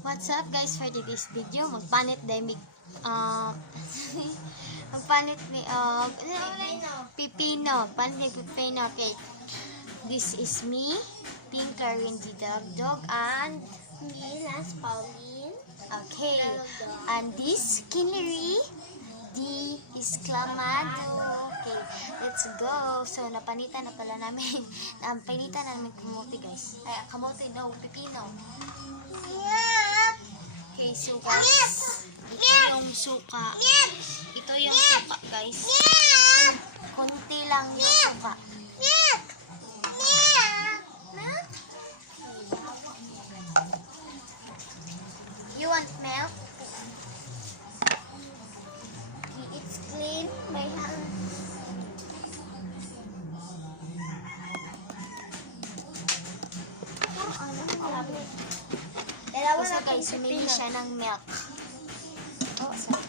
What's up guys, for today's video magpanit dahil magpanit ni pipino, panit ni pipino. Okay, this is me, Pink Karen the dog, and Me, Lance Pauline. okay, and this Kinlery the Exclamado. Okay, let's go. So napanitan na pala namin napanitan na namin kamote guys, ay kamote no, pipino. Okay, so guys, ito yung suka. Ito yung suka, guys. Kunti lang yung suka. You want milk? Okay, it's clean by hand. Dalawa Tapos na guys, sumili siya ng milk. Oh, sorry.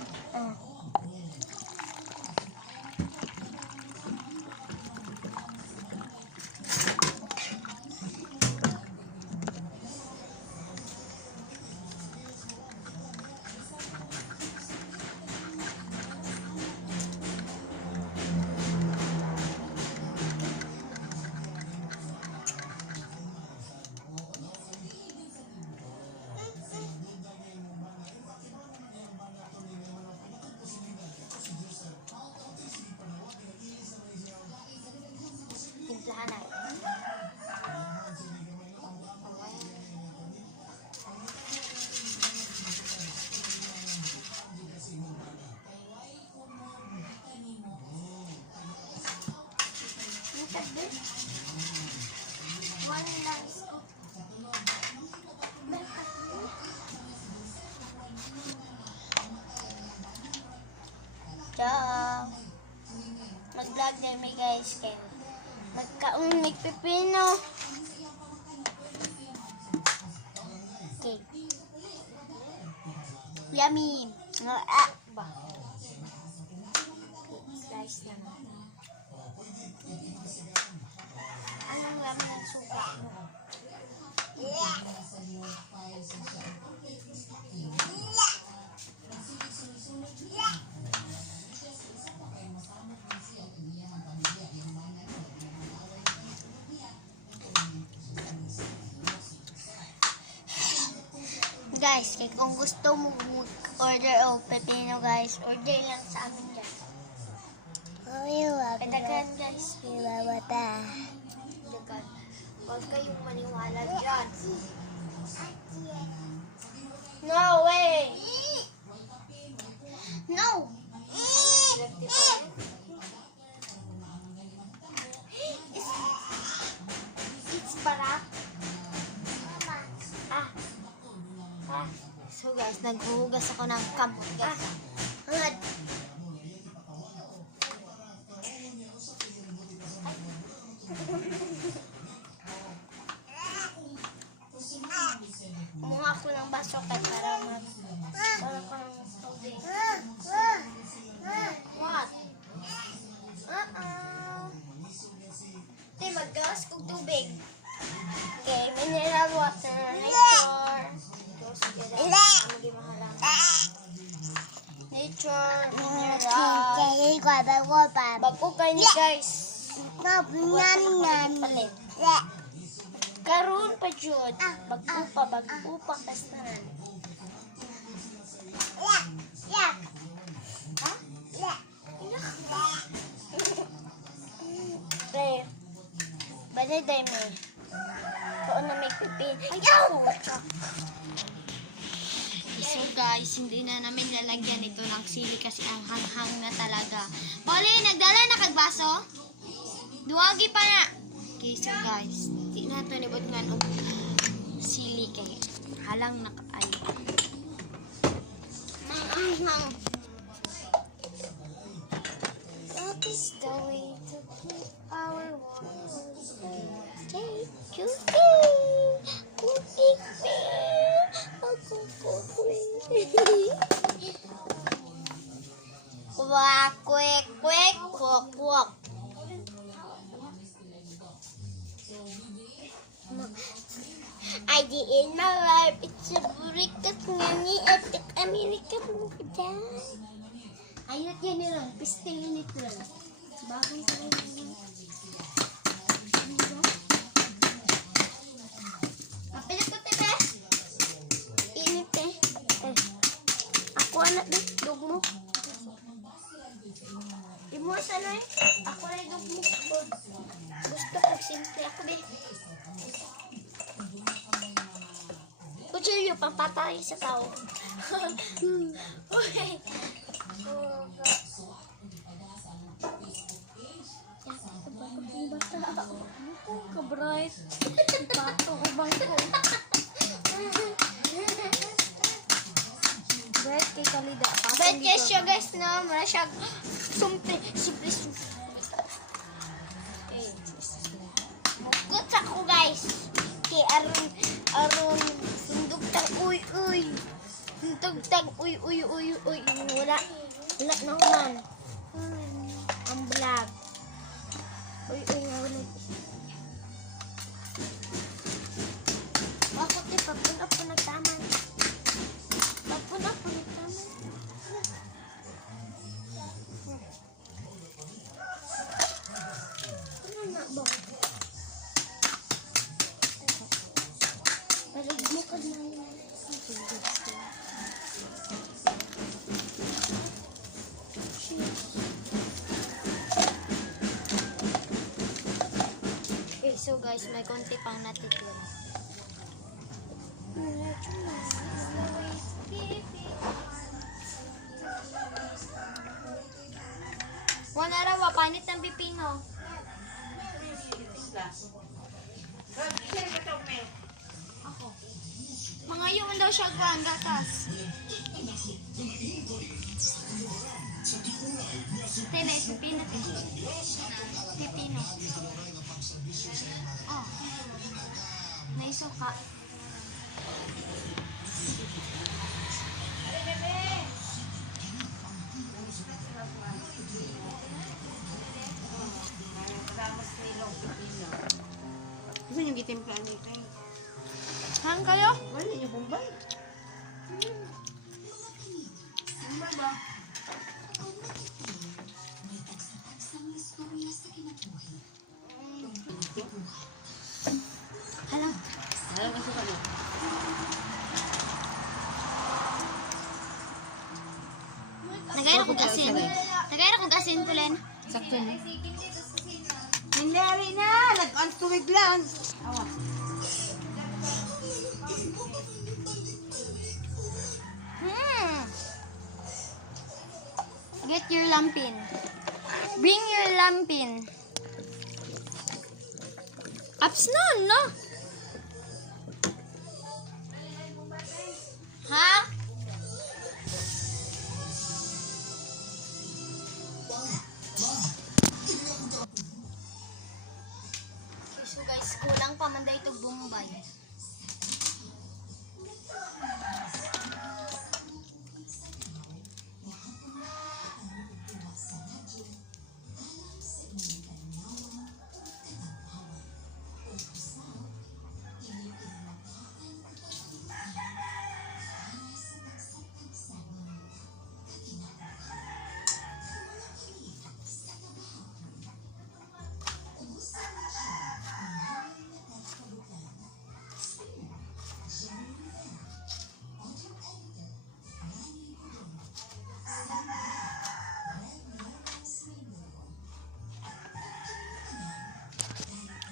Timplahan na. Look at this. One nice scoop. Ciao. Mag-vlog din may guys kayo. Magkaon may pipino. Okay. Yummy. Ba. Okay, slice naman. Anong laman ng suka mo? Guys, kung gusto mo order o pepino guys, order lang sa amin guys. Kadagan guys. Dagad. Huwag kayong maniwala dyan. No way! No! It's para. So guys, naghuhugas ako ng kamot guys. Hangad. Kumuha ako ng baso kay para para ko ng tubig. What? Te, maggawas kong tubig. Okay, mineral water, nature. Nature, mineral. Bago kayo ni guys. Palit. Karoon pa jud. Bago pa kastanan. Pre. Banay day mo. Kung na may pipin. Ayaw! So guys, hindi na namin lalagyan ito ng sili kasi ang hanghang na talaga. Pauline, nagdala na kag baso? Duwagi pa na. Okay, so guys, di na ito nibot nga og sili kay halang na kaayo. Manghang. That is the way to keep our world safe. Take you Quack, quack, quack, quack, quack. ID in my life, it's a brick minute yan lang. 15 minute lang. Bagong tayo lang. Kapilit ko, tete. Init eh. Ako anak din. Dog mo. Imuwas ano eh. Ako na yung dog mo. Gusto ko simple. Ako be. Kutsilyo, pampatay sa tao. Uy. Ka-bright. Bato ko bangko. Bright kay Kalida. Bright kay siya guys na. Mara siya simple. Mugot ako guys. Kay aron sundog tang uy. Sundog tang uy. Wala naman. Ang vlog. Uy, wala. Bakit eh, pagpuna po nagtaman. Ano na ba? Balag mo ka na yun. So guys, may konti pang natitira. Wala raw, panit ng pipino. Ako. Mga yun daw siya ang gatas. Tene, pipino. Pipino. Oh. Naisuka. Gusto nyo gitimplaan nito eh. Hang kayo? Wala yung bombay. Bombay ba? Hala. Alam kasi ka mo. Nagayra ko gasin. Nagayra ko gasin tulen. Sakto na. Hindi rin na. Nag-on tuwig lang. Awa. Get your lampin. Bring your lampin. Ups nun, no? Ha? So guys, kulang pa man dahil ito Bombay.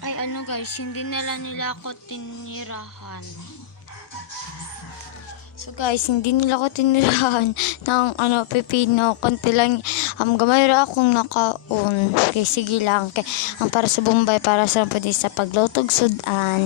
Ay ano guys, hindi nila ako tinirahan. So guys, hindi nila ako tinirahan ng pipino. Konti lang, gamay ra akong nakaon. Okay, sige lang. Kay, ang para sa Bombay, para sa pwede sa paglutog sudan.